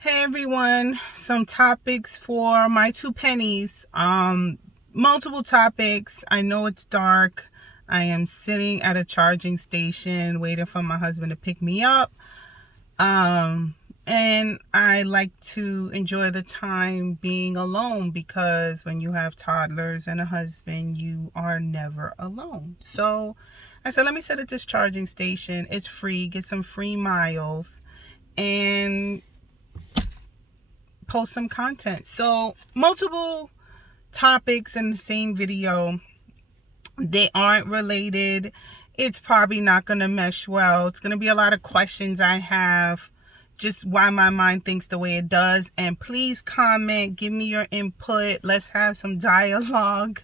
Hey everyone, some topics for my two pennies. Multiple topics. I know it's dark. I am sitting at a charging station waiting for my husband to pick me up. And I like to enjoy the time being alone because when you have toddlers and a husband, you are never alone. So I said, let me sit at this charging station. It's free, get some free miles, and post some content. So multiple topics in the same video. They aren't related. It's probably not going to mesh well. It's going to be a lot of questions I have, just why my mind thinks the way it does. And please comment, give me your input. Let's have some dialogue.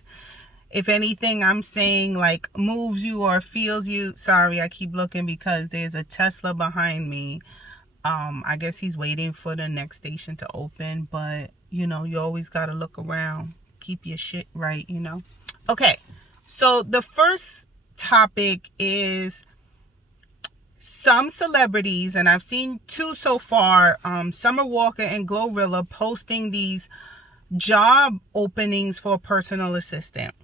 If anything I'm saying like moves you or feels you, sorry, I keep looking because there's a Tesla behind me. I guess he's waiting for the next station to open, but you always got to look around, keep your shit right. Okay, so the first topic is some celebrities, and I've seen two so far, Summer Walker and Glorilla, posting these job openings for a personal assistant.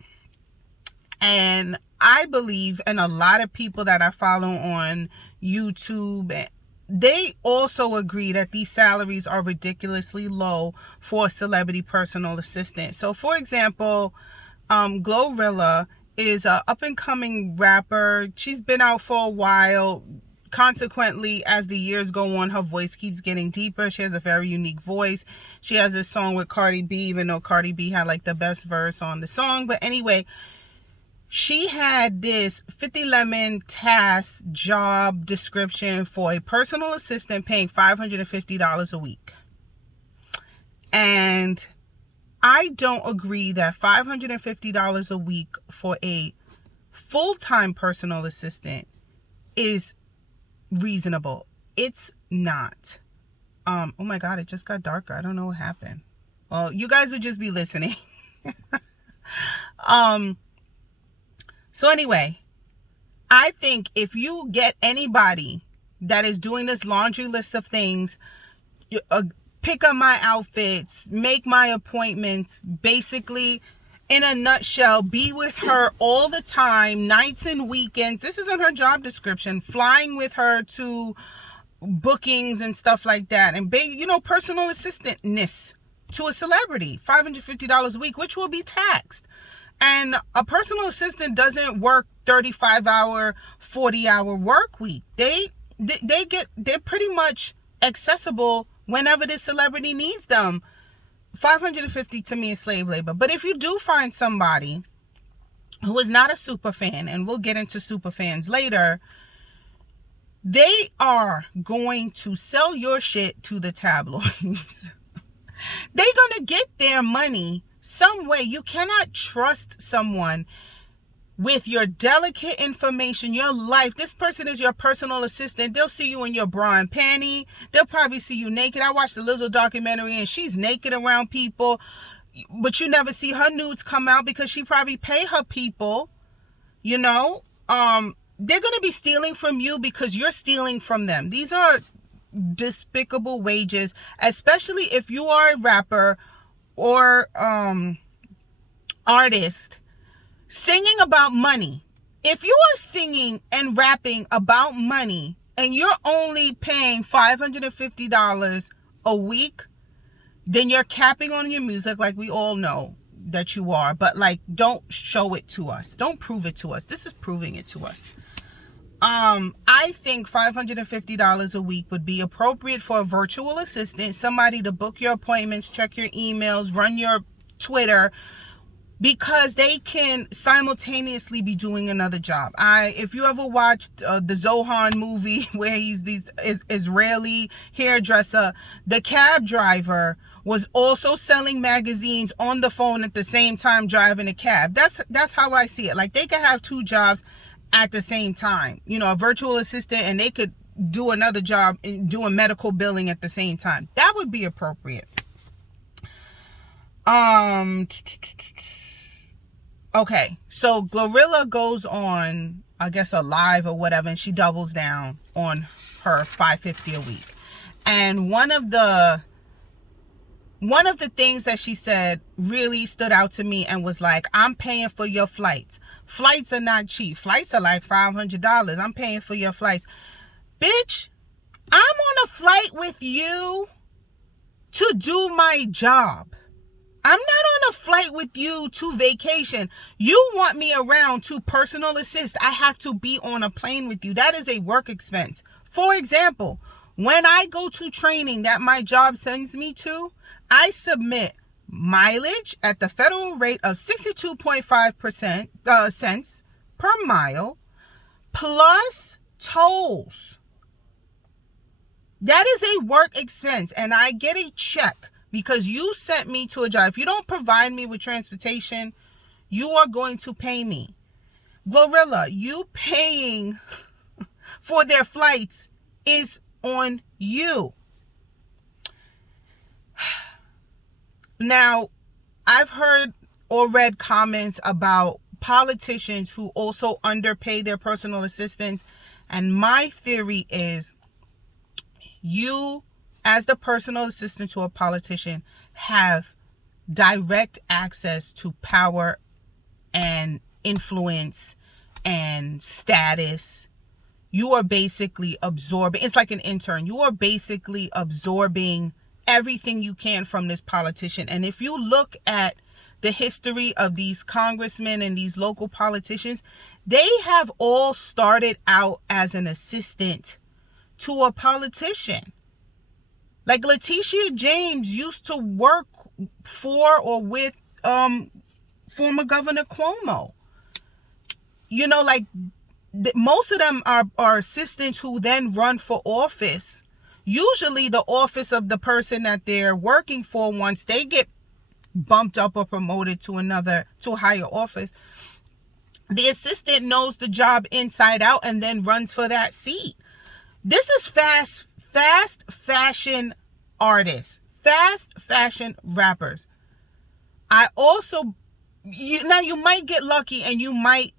And I believe, and a lot of people that I follow on YouTube, they also agree that these salaries are ridiculously low for a celebrity personal assistant. So for example, Glorilla is a up-and-coming rapper. She's been out for a while. Consequently, as the years go on, her voice keeps getting deeper. She has a very unique voice. She has this song with Cardi B, even though Cardi B had like the best verse on the song. But anyway, she had this 50 lemon task job description for a personal assistant paying $550 a week. And I don't agree that $550 a week for a full-time personal assistant is reasonable. It's not. Oh my God, it just got darker. I don't know what happened. Well, you guys would just be listening. So anyway, I think if you get anybody that is doing this laundry list of things, pick up my outfits, make my appointments, basically, in a nutshell, be with her all the time, nights and weekends. This isn't her job description. Flying with her to bookings and stuff like that. And, personal assistantness to a celebrity, $550 a week, which will be taxed. And a personal assistant doesn't work 35-hour, 40-hour work week. They're pretty much accessible whenever this celebrity needs them. $550 to me is slave labor. But if you do find somebody who is not a super fan, and we'll get into super fans later, they are going to sell your shit to the tabloids. They're going to get their money some way. You cannot trust someone with your delicate information, your life. This person is your personal assistant. They'll see you in your bra and panty. They'll probably see you naked. I watched the Lizzo documentary and she's naked around people, but you never see her nudes come out because she probably pay her people. They're going to be stealing from you because you're stealing from them. These are despicable wages, especially if you are a rapper or artist singing about money. If you are singing and rapping about money and you're only paying $550 a week, then you're capping on your music, like we all know that you are. But don't show it to us. Don't prove it to us. This is proving it to us. I think $550 a week would be appropriate for a virtual assistant, somebody to book your appointments, check your emails, run your Twitter, because they can simultaneously be doing another job. If you ever watched the Zohan movie where he's this Israeli hairdresser, the cab driver was also selling magazines on the phone at the same time driving a cab. That's how I see it. Like, they could have two jobs at the same time, a virtual assistant, and they could do another job doing medical billing at the same time. That would be appropriate. Okay, so Glorilla goes on, I guess, a live or whatever, and she doubles down on her $550 a week. And one of the things that she said really stood out to me and was like, I'm paying for your flights. Flights are not cheap. Flights are like $500. I'm paying for your flights. Bitch, I'm on a flight with you to do my job. I'm not on a flight with you to vacation. You want me around to personal assist. I have to be on a plane with you. That is a work expense. For example, when I go to training that my job sends me to, I submit mileage at the federal rate of 62.5 cents per mile plus tolls. That is a work expense, and I get a check because you sent me to a job. If you don't provide me with transportation, you are going to pay me. Glorilla, you paying for their flights is on you. Now, I've heard or read comments about politicians who also underpay their personal assistants, and my theory is you, as the personal assistant to a politician, have direct access to power and influence and status. You are basically absorbing, it's like an intern. You are basically absorbing everything you can from this politician. And if you look at the history of these congressmen and these local politicians, they have all started out as an assistant to a politician. Like Letitia James used to work for or with former Governor Cuomo. You know, like most of them are assistants who then run for office. Usually the office of the person that they're working for, once they get bumped up or promoted to a higher office, the assistant knows the job inside out and then runs for that seat. This is fast fashion artists, fast fashion rappers. I also, you might get lucky and you might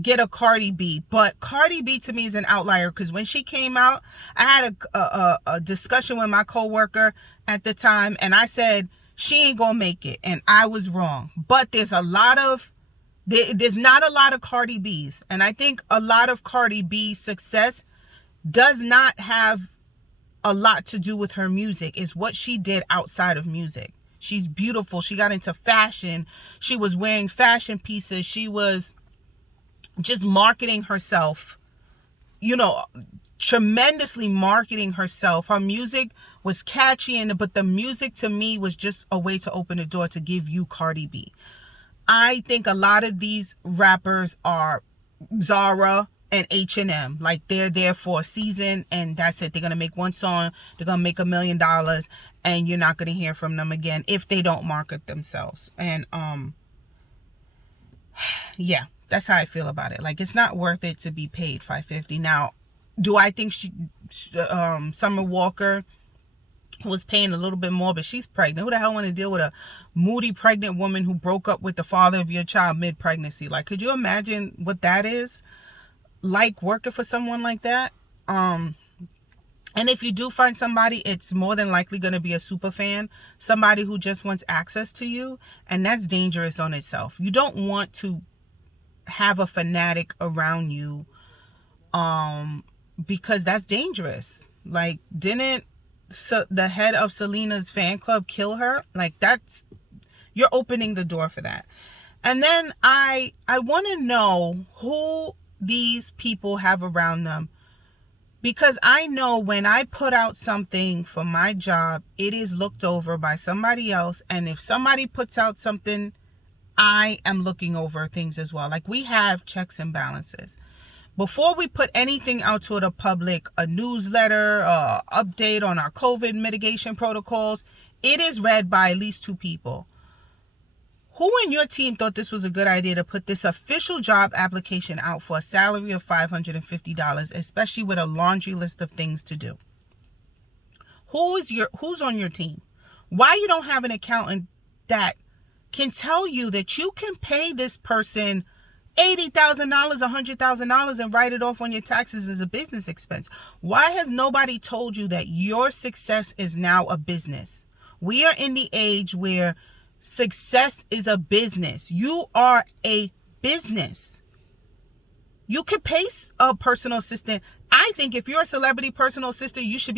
get a Cardi B, but Cardi B to me is an outlier because when she came out, I had a discussion with my coworker at the time, and I said she ain't gonna make it, and I was wrong. But there's not a lot of Cardi B's, and I think a lot of Cardi B's success does not have a lot to do with her music. It's what she did outside of music. She's beautiful. She got into fashion. She was wearing fashion pieces. She was just marketing herself, tremendously marketing herself. Her music was catchy, but the music to me was just a way to open the door to give you Cardi B. I think a lot of these rappers are Zara and H&M. Like, they're there for a season and that's it. They're going to make one song. They're going to make $1 million and you're not going to hear from them again if they don't market themselves. And, yeah, that's how I feel about it. Like, it's not worth it to be paid $550. Now, do I think Summer Walker was paying a little bit more, but she's pregnant? Who the hell want to deal with a moody pregnant woman who broke up with the father of your child mid-pregnancy? Like, could you imagine what that is like, working for someone like that? And if you do find somebody, it's more than likely going to be a super fan, somebody who just wants access to you, and that's dangerous on itself. You don't want to have a fanatic around you, because that's dangerous. Like, didn't the head of Selena's fan club kill her? Like, you're opening the door for that. And then I want to know who these people have around them, because I know when I put out something for my job, it is looked over by somebody else. And if somebody puts out something, I am looking over things as well. Like, we have checks and balances. Before we put anything out to the public, a newsletter, update on our COVID mitigation protocols, it is read by at least 2 people. Who in your team thought this was a good idea to put this official job application out for a salary of $550, especially with a laundry list of things to do? Who's on your team? Why you don't have an accountant that can tell you that you can pay this person $80,000, $100,000 and write it off on your taxes as a business expense. Why has nobody told you that your success is now a business? We are in the age where success is a business. You are a business. You could pay a personal assistant. I think if you're a celebrity personal assistant, you should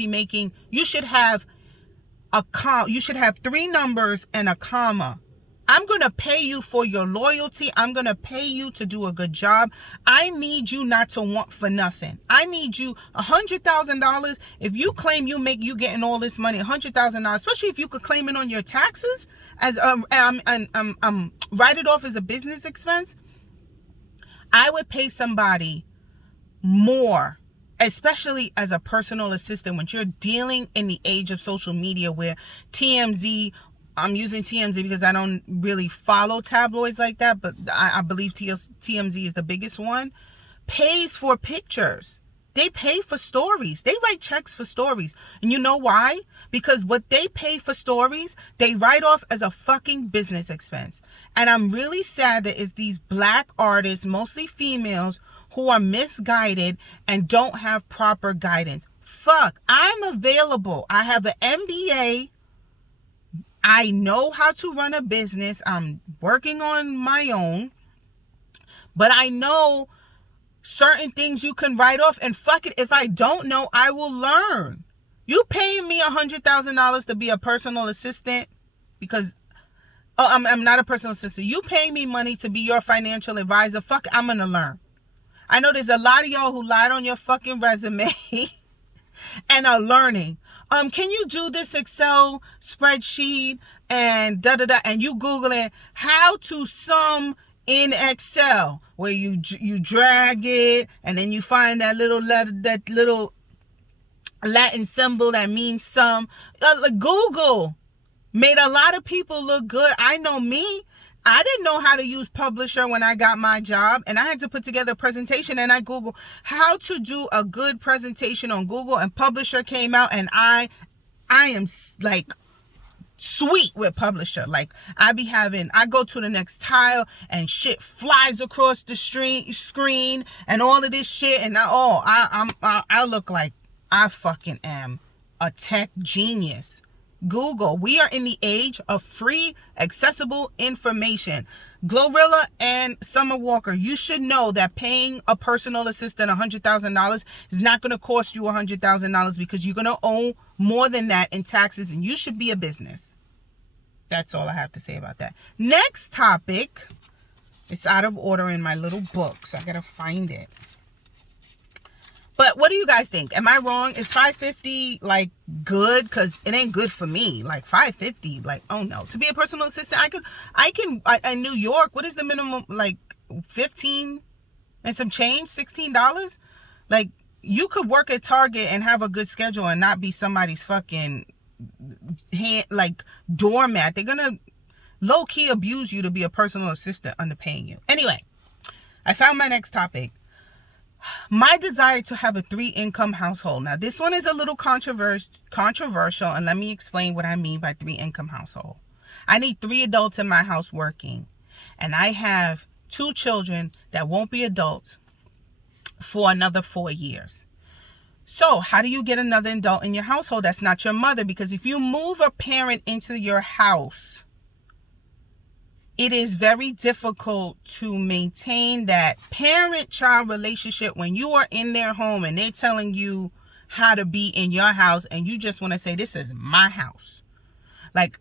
have you should have 3 numbers and a comma. I'm going to pay you for your loyalty. I'm going to pay you to do a good job. I need you not to want for nothing. I need you $100,000. If you claim you getting all this money, $100,000, especially if you could claim it on your taxes as write it off as a business expense, I would pay somebody more, especially as a personal assistant, when you're dealing in the age of social media where TMZ, I'm using TMZ because I don't really follow tabloids like that, but I believe TMZ is the biggest one, pays for pictures. They pay for stories. They write checks for stories. And you know why? Because what they pay for stories, they write off as a fucking business expense. And I'm really sad that it's these black artists, mostly females, who are misguided and don't have proper guidance. Fuck, I'm available. I have an MBA. I know how to run a business. I'm working on my own. But I know certain things you can write off, and fuck it, if I don't know, I will learn. You paying me $100,000 to be a personal assistant because I'm not a personal assistant. You paying me money to be your financial advisor. Fuck, I'm gonna learn. I know there's a lot of y'all who lied on your fucking resume and are learning. Can you do this Excel spreadsheet and da-da-da, and you Googling how to sum in Excel, where you drag it and then you find that little letter, that little Latin symbol that means sum. Google made a lot of people look good. I know me. I didn't know how to use Publisher when I got my job, and I had to put together a presentation, and I Googled how to do a good presentation on Google, and Publisher came out, and I am like sweet with Publisher. Like I go to the next tile and shit flies across the screen and all of this shit, and I look like I fucking am a tech genius. Google. We are in the age of free, accessible information. Glorilla and Summer Walker, you should know that paying a personal assistant $100,000 is not going to cost you $100,000 because you're going to owe more than that in taxes, and you should be a business. That's all I have to say about that. Next topic. It's out of order in my little book, so I got to find it. But what do you guys think? Am I wrong? Is $550 like good? Because it ain't good for me. Like $550, like, oh no. To be a personal assistant, I can in New York, what is the minimum? Like 15 and some change, $16? Like you could work at Target and have a good schedule and not be somebody's fucking doormat. They're gonna low-key abuse you to be a personal assistant underpaying you. Anyway, I found my next topic. My desire to have a 3-income household. Now, this one is a little controversial, and let me explain what I mean by 3-income household. I need 3 adults in my house working, and I have 2 children that won't be adults for another 4 years. So, how do you get another adult in your household that's not your mother? Because if you move a parent into your house, it is very difficult to maintain that parent-child relationship when you are in their home and they're telling you how to be in your house and you just want to say, this is my house. Like,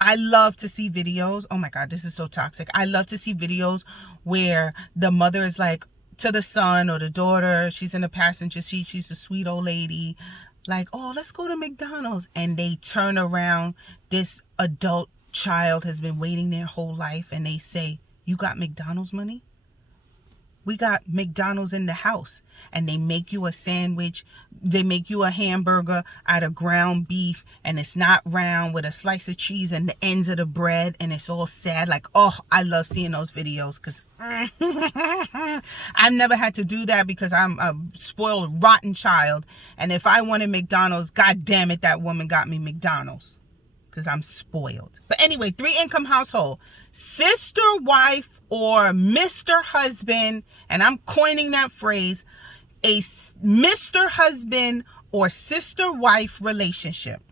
I love to see videos. Oh my God, this is so toxic. I love to see videos where the mother is like to the son or the daughter, she's in the passenger seat, she's a sweet old lady, like, oh, let's go to McDonald's. And they turn around, this adult child has been waiting their whole life, and they say, you got McDonald's money? We got McDonald's in the house. And they make you a sandwich, they make you a hamburger out of ground beef, and it's not round, with a slice of cheese and the ends of the bread, and it's all sad. Like, oh, I love seeing those videos because I've never had to do that because I'm a spoiled rotten child, and if I wanted McDonald's, god damn it, that woman got me McDonald's. because I'm spoiled. But anyway, 3-income household, sister wife or Mr. husband, and I'm coining that phrase, a Mr. husband or sister wife relationship.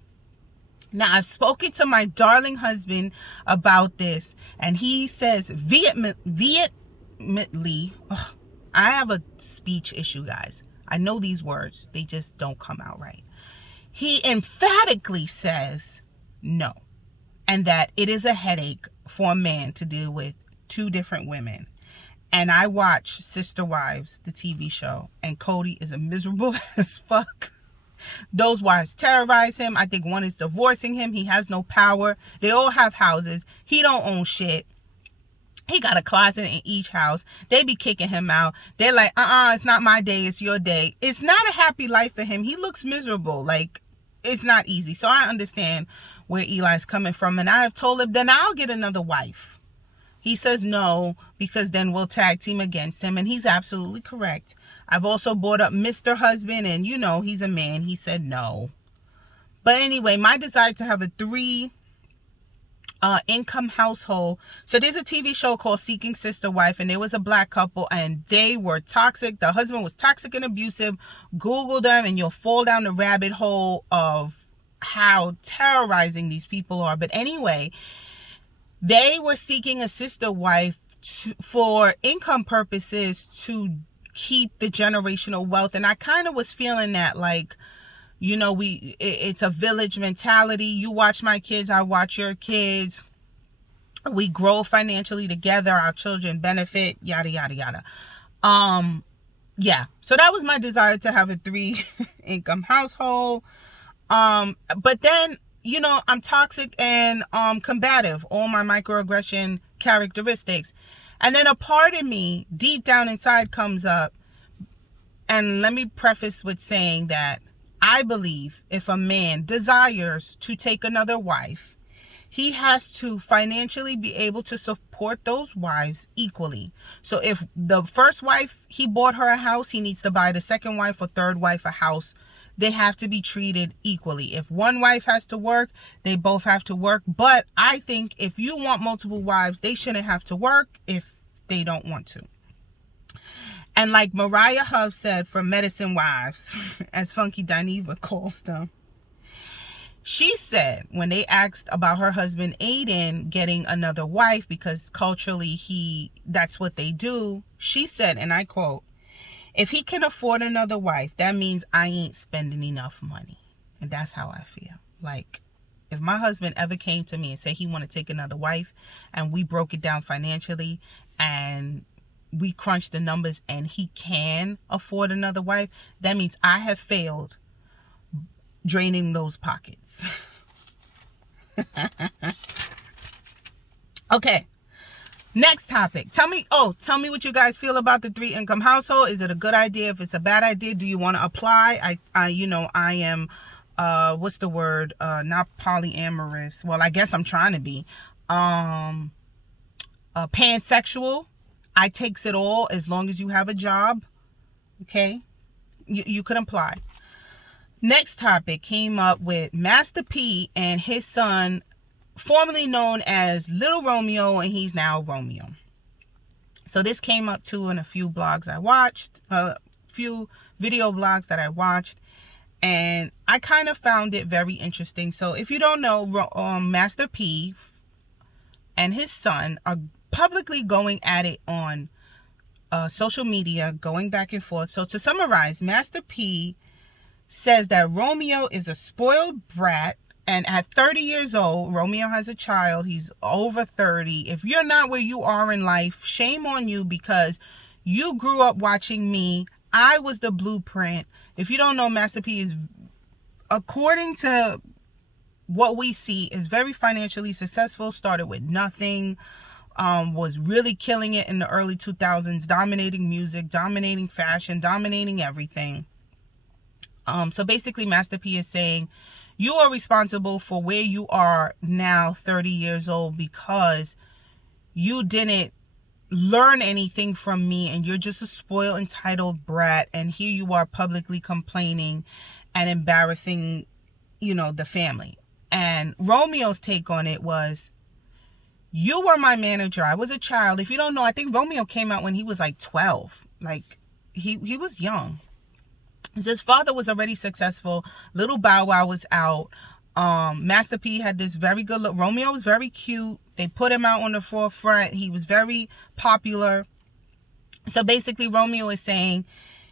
Now, I've spoken to my darling husband about this, and he says vehemently, I have a speech issue, guys. I know these words, they just don't come out right. He emphatically says no, and that it is a headache for a man to deal with 2 different women. And I watch Sister Wives, the TV show, and Cody is a miserable as fuck. Those wives terrorize him. I think one is divorcing him. He has no power. They all have houses. He don't own shit. He got a closet in each house. They be kicking him out. They're like, it's not my day, it's your day. It's not a happy life for him. He looks miserable. Like, it's not easy. So I understand where Eli's coming from. And I have told him, then I'll get another wife. He says no, because then we'll tag team against him. And he's absolutely correct. I've also brought up Mr. Husband, and you know, he's a man. He said no. But anyway, my desire to have a 3-income household. So there's a TV show called Seeking Sister Wife, and there was a black couple, and they were toxic. The husband was toxic and abusive. Google them and you'll fall down the rabbit hole of how terrorizing these people are. But anyway, they were seeking a sister wife for income purposes to keep the generational wealth. And I kind of was feeling that, like, you know, it's a village mentality. You watch my kids, I watch your kids. We grow financially together. Our children benefit, yada, yada, yada. Yeah. So that was my desire, to have a 3-income household. But then, you know, I'm toxic and combative, all my microaggression characteristics. And then a part of me deep down inside comes up. And let me preface with saying that I believe if a man desires to take another wife, he has to financially be able to support those wives equally. So if the first wife, he bought her a house, he needs to buy the second wife or third wife a house. They have to be treated equally. If one wife has to work, they both have to work. But I think if you want multiple wives, they shouldn't have to work if they don't want to. And like Mariah Huff said from Medicine Wives, as Funky Dineva calls them, she said when they asked about her husband Aiden getting another wife, because culturally that's what they do, she said, and I quote, "If he can afford another wife, that means I ain't spending enough money." And that's how I feel. Like, if my husband ever came to me and said he want to take another wife, and we broke it down financially and we crunched the numbers and he can afford another wife, that means I have failed draining those pockets. Okay. Next topic. Tell me what you guys feel about the 3-income household. Is it a good idea? If it's a bad idea, do you want to apply? I am, what's the word? Not polyamorous. Well, I guess I'm trying to be, pansexual. I takes it all as long as you have a job. Okay. You could apply. Next topic came up with Master P and his son, formerly known as Little Romeo, and he's now Romeo. So this came up too in a few blogs I watched, a few video blogs that I watched, and I kind of found it very interesting. So if you don't know, Master P and his son are publicly going at it on social media, going back and forth. So to summarize, Master P says that Romeo is a spoiled brat, and at 30 years old, Romeo has a child. He's over 30. If you're not where you are in life, shame on you, because you grew up watching me. I was the blueprint. If you don't know, Master P is, according to what we see, is very financially successful. Started with nothing. Was really killing it in the early 2000s, dominating music, dominating fashion, dominating everything. So basically Master P is saying, you are responsible for where you are now, 30 years old, because you didn't learn anything from me, and you're just a spoiled, entitled brat, and here you are publicly complaining and embarrassing, the family. And Romeo's take on it was, you were my manager. I was a child. If you don't know, I think Romeo came out when he was like 12. Like, he was young. His father was already successful. Little Bow Wow was out. Master P had this very good look. Romeo was very cute. They put him out on the forefront. He was very popular. So basically, Romeo is saying,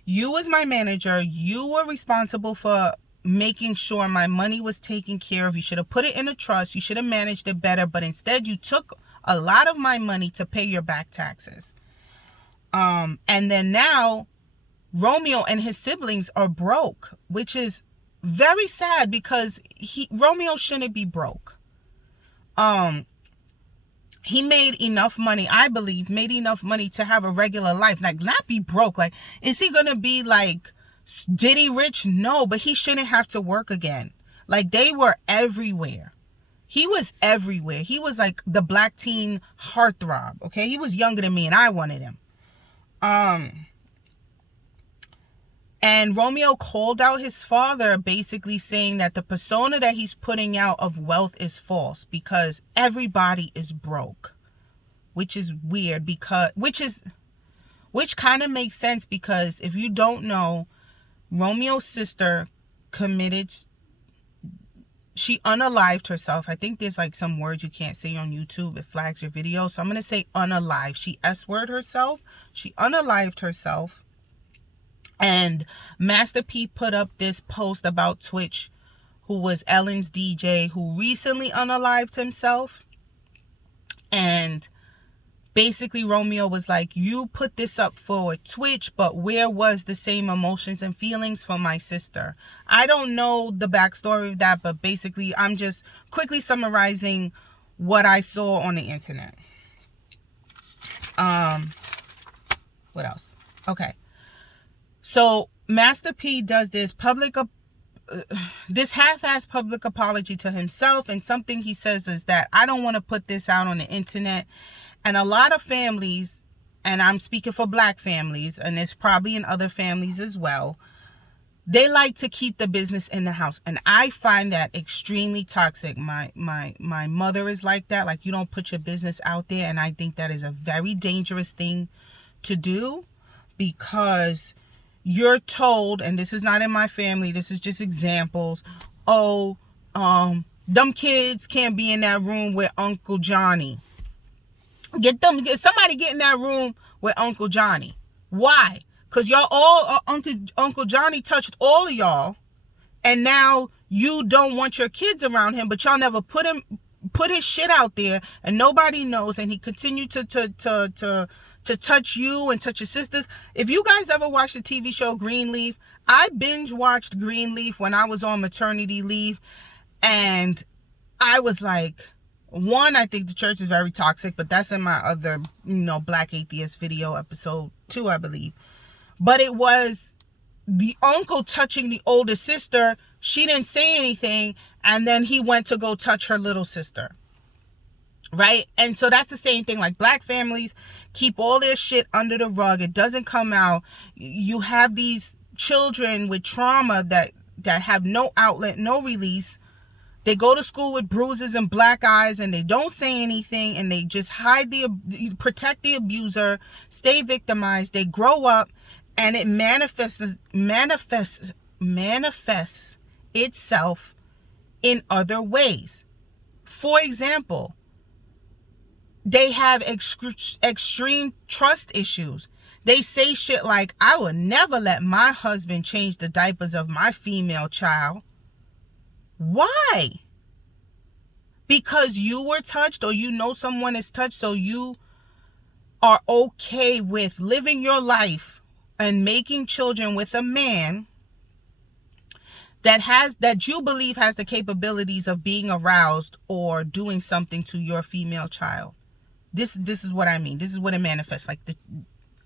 you was my manager. You were responsible for making sure my money was taken care of. You should have put it in a trust. You should have managed it better. But instead, you took a lot of my money to pay your back taxes. And then now, Romeo and his siblings are broke, which is very sad because Romeo shouldn't be broke. He made enough money, I believe, made enough money to have a regular life. Like, not be broke. Like, is he going to be like Diddy rich? No, but he shouldn't have to work again. Like, they were everywhere. He was everywhere. He was like the black teen heartthrob, okay? He was younger than me and I wanted him. And Romeo called out his father, basically saying that the persona that he's putting out of wealth is false because everybody is broke, which is weird which kind of makes sense because if you don't know, Romeo's sister she unalived herself. I think there's like some words you can't say on YouTube. It flags your video. So I'm going to say unalive. She S-word herself. She unalived herself. And Master P put up this post about Twitch, who was Ellen's DJ, who recently unalived himself. And basically Romeo was like, you put this up for Twitch, but where was the same emotions and feelings for my sister? I don't know the backstory of that, but basically I'm just quickly summarizing what I saw on the internet. What else? Okay. So Master P does this half-assed public apology to himself, and something he says is that I don't want to put this out on the internet. And a lot of families, and I'm speaking for black families, and it's probably in other families as well, they like to keep the business in the house, and I find that extremely toxic. My mother is like that. Like, you don't put your business out there, and I think that is a very dangerous thing to do because you're told, and this is not in my family, this is just examples, them kids can't be in that room with Uncle Johnny. Somebody get in that room with Uncle Johnny. Why? Because y'all all, Uncle Johnny touched all of y'all, and now you don't want your kids around him, but y'all never put his shit out there, and nobody knows, and he continued to touch you and touch your sisters. If you guys ever watched the TV show Greenleaf, I binge watched Greenleaf when I was on maternity leave, and I was like, one, I think the church is very toxic, but that's in my other, Black Atheist video, episode 2, I believe. But it was the uncle touching the older sister. She didn't say anything, and then he went to go touch her little sister. Right? And so that's the same thing. Like, black families keep all their shit under the rug. It doesn't come out. You have these children with trauma that have no outlet, no release. They go to school with bruises and black eyes, and they don't say anything, and they just protect the abuser, stay victimized. They grow up, and it manifests itself in other ways. For example, they have extreme trust issues. They say shit like, I would never let my husband change the diapers of my female child. Why? Because you were touched, or someone is touched, so you are okay with living your life and making children with a man that you believe has the capabilities of being aroused or doing something to your female child. This is what I mean. This is what it manifests like.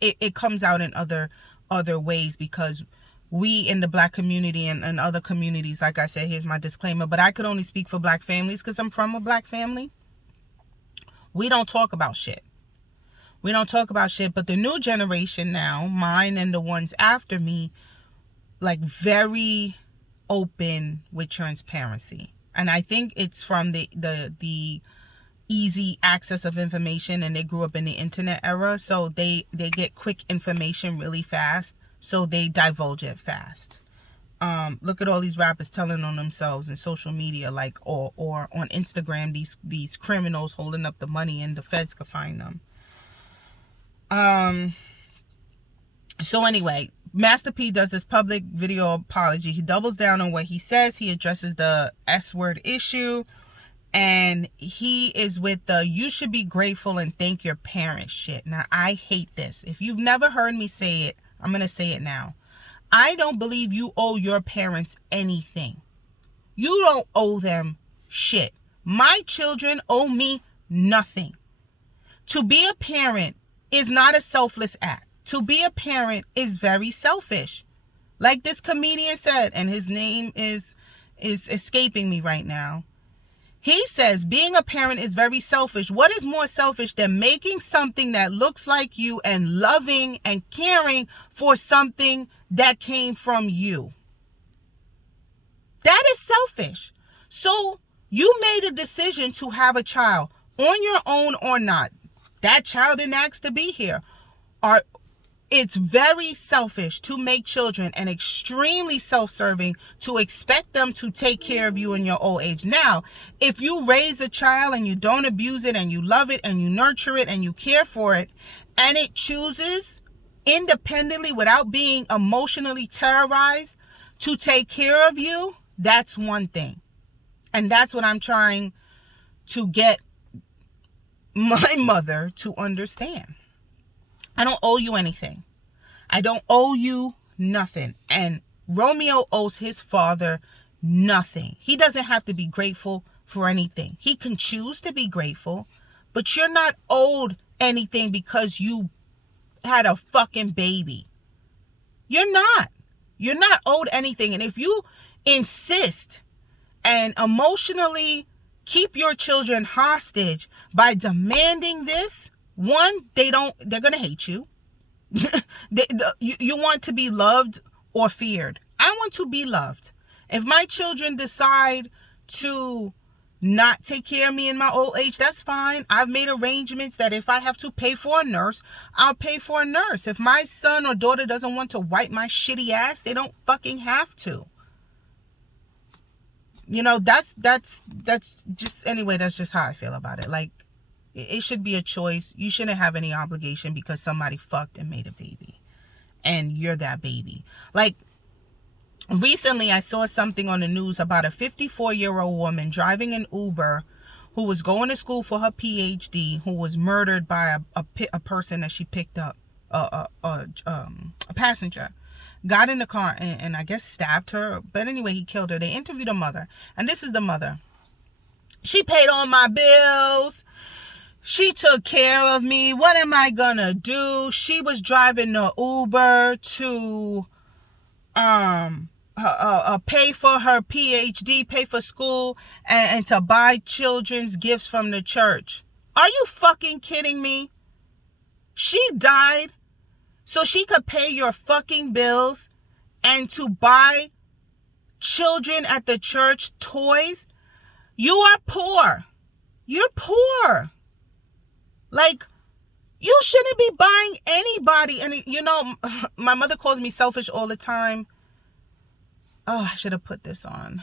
It comes out in other ways because we in the black community and other communities, like I said, here's my disclaimer, but I could only speak for black families because I'm from a black family. We don't talk about shit. We don't talk about shit, but the new generation now, mine and the ones after me, like, very open with transparency. And I think it's from the easy access of information, and they grew up in the internet era, so they get quick information really fast, so they divulge it fast. Look at all these rappers telling on themselves in social media, like, or on Instagram, these criminals holding up the money and the feds could find them. So anyway, Master P does this public video apology. He doubles down on what he says. He addresses the S-word issue. And he is with the "you should be grateful and thank your parents" shit. Now, I hate this. If you've never heard me say it, I'm going to say it now. I don't believe you owe your parents anything. You don't owe them shit. My children owe me nothing. To be a parent is not a selfless act. To be a parent is very selfish. Like this comedian said, and his name is escaping me right now. He says being a parent is very selfish. What is more selfish than making something that looks like you and loving and caring for something that came from you? That is selfish. So you made a decision to have a child on your own or not. That child didn't ask to be here. It's very selfish to make children, and extremely self-serving to expect them to take care of you in your old age. Now, if you raise a child and you don't abuse it and you love it and you nurture it and you care for it, and it chooses independently without being emotionally terrorized to take care of you, that's one thing. And that's what I'm trying to get my mother to understand. I don't owe you anything. I don't owe you nothing. And Romeo owes his father nothing. He doesn't have to be grateful for anything. He can choose to be grateful, but you're not owed anything because you had a fucking baby. You're not. You're not owed anything. And if you insist and emotionally keep your children hostage by demanding this, one, they're going to hate you. You want to be loved or feared. I want to be loved. If my children decide to not take care of me in my old age, that's fine. I've made arrangements that if I have to pay for a nurse, I'll pay for a nurse. If my son or daughter doesn't want to wipe my shitty ass, they don't fucking have to. You know, that's just, anyway, that's just how I feel about it. Like, it should be a choice. You shouldn't have any obligation because somebody fucked and made a baby. And you're that baby. Like, recently I saw something on the news about a 54-year-old woman driving an Uber who was going to school for her PhD, who was murdered by a person that she picked up, a passenger. Got in the car and I guess stabbed her. But anyway, he killed her. They interviewed a mother. And this is the mother. She paid all my bills. She took care of me. What am I gonna do? She was driving the Uber to pay for her PhD, pay for school, and to buy children's gifts from the church. Are you fucking kidding me? She died so she could pay your fucking bills and to buy children at the church toys? You are poor. You're poor. Like, you shouldn't be buying anybody. And, you know, my mother calls me selfish all the time. Oh, I should have put this on.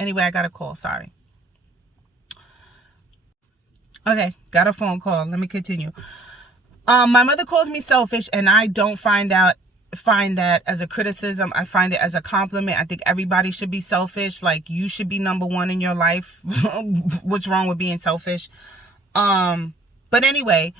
Anyway, I got a call. Sorry. Okay, got a phone call. Let me continue. My mother calls me selfish, and I don't find that as a criticism. I find it as a compliment. I think everybody should be selfish. Like, you should be number one in your life. What's wrong with being selfish? But anyway,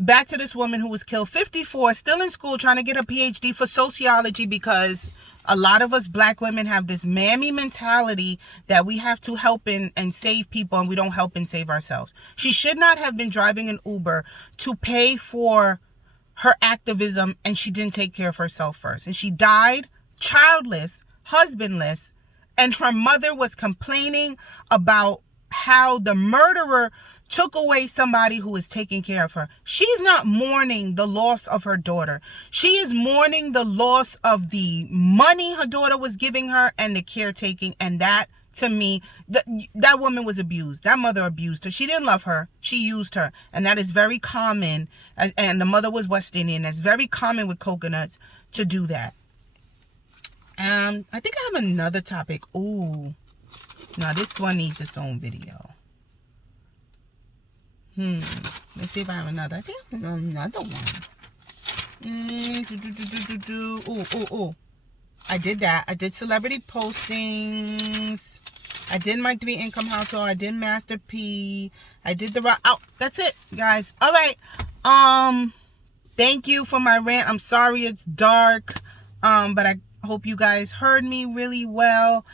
back to this woman who was killed, 54, still in school, trying to get a PhD for sociology, because a lot of us black women have this mammy mentality that we have to help and save people, and we don't help and save ourselves. She should not have been driving an Uber to pay for her activism, and she didn't take care of herself first. And she died childless, husbandless, and her mother was complaining about how the murderer took away somebody who was taking care of her. She's not mourning the loss of her daughter. She is mourning the loss of the money her daughter was giving her and the caretaking. And that, to me, that woman was abused. That mother abused her. She didn't love her. She used her. And that is very common. And the mother was West Indian. That's very common with coconuts to do that. I think I have another topic. Ooh. Now this one needs its own video. Let's see if I have another. I think I have another one. Ooh. I did that. I did celebrity postings. I did my 3-income household. I did Master P. I did the rock. Oh, that's it, guys. All right. Thank you for my rant. I'm sorry it's dark. But I hope you guys heard me really well.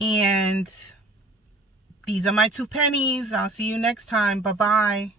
And these are my 2 pennies. I'll see you next time. Bye-bye.